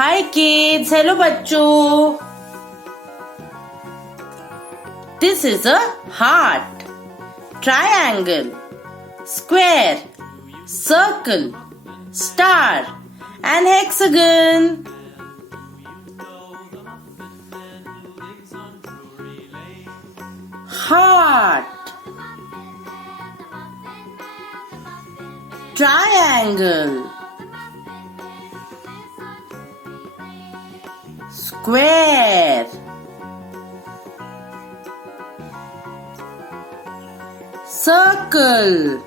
Hi kids, hello बच्चों. This is a heart, triangle, square, circle, star and hexagon. Heart, triangle, square, circle,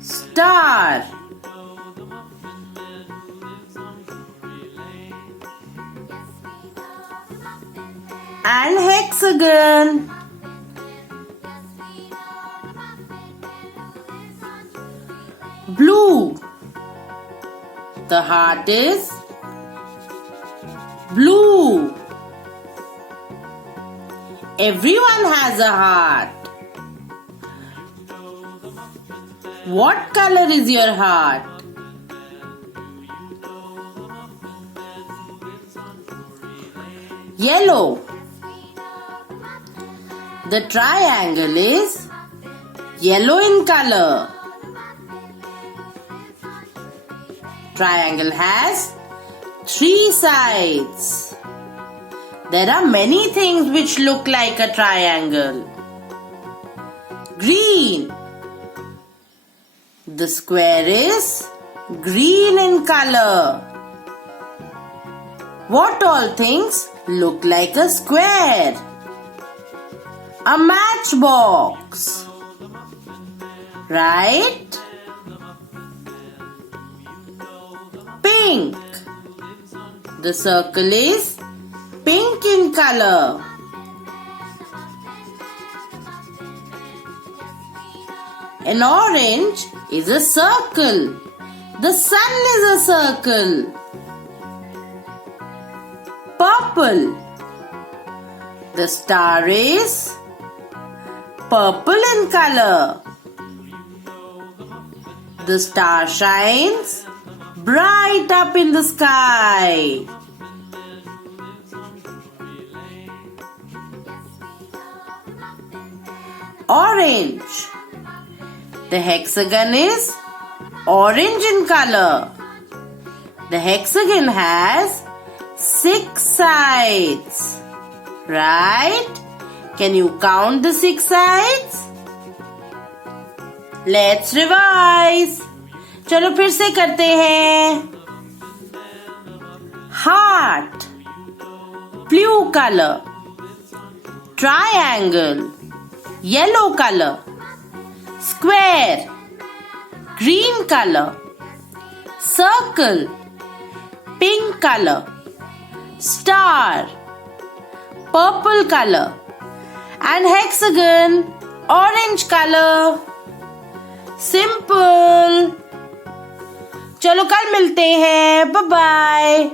star and hexagon. Blue. The heart is blue. Everyone has a heart. What color is your heart? Yellow. The triangle is yellow in color. Triangle has 3 sides. There are many things which look like a triangle. Green. The square is green in color. What all things look like a square? A matchbox. Right? Pink. The circle is pink in color. An orange is a circle. The sun is a circle. Purple. The star is purple in color. The star shines bright up in the sky. Orange. The hexagon is orange in color. The hexagon has 6 sides. Right? Can you count the 6 sides? Let's revise. चलो फिर से करते हैं. Heart, blue color. Triangle, yellow color. Square, green color. Circle, pink color. Star, purple color. And hexagon, orange color. Simple. चलो कल मिलते हैं. Bye bye.